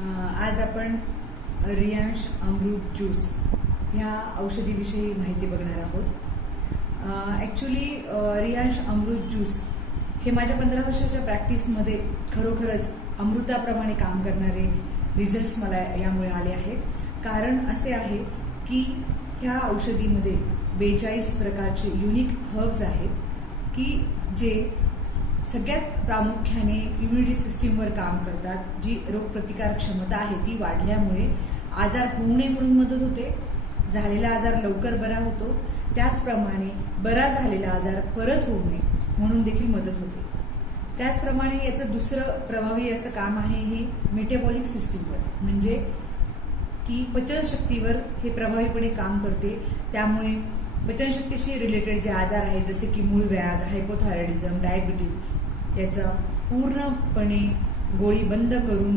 आज आपण रियांश अमृत ज्यूस ह्या औषधीविषयी माहिती बघणार आहोत. ॲक्च्युली रियांश अमृत ज्यूस हे माझ्या पंधरा वर्षाच्या प्रॅक्टिसमध्ये खरोखरच अमृताप्रमाणे काम करणारे रिझल्ट्स मला यामुळे आले आहेत. कारण असे आहे की ह्या औषधीमध्ये बेचाळीस प्रकारचे युनिक हर्ब्स आहेत की जे सगळ्यात प्रामुख्याने इम्युनिटी सिस्टीमवर काम करतात जी रोगप्रतिकार क्षमता आहे ती वाढल्यामुळे आजार होऊ नये म्हणून मदत होते. झालेला आजार लवकर बरा होतो. त्याचप्रमाणे बरा झालेला आजार परत होऊ नये म्हणून देखील मदत होते. त्याचप्रमाणे याचं दुसरं प्रभावी असं काम आहे हे मेटेबॉलिक सिस्टीमवर म्हणजे की पचनशक्तीवर हे प्रभावीपणे काम करते. त्यामुळे पचनशक्तीशी रिलेटेड जे आजार आहेत जसे की मूळव्याध हायपोथायरॉइडिझम डायबिटीज त्याचा पूर्णपणे गोळी बंद करून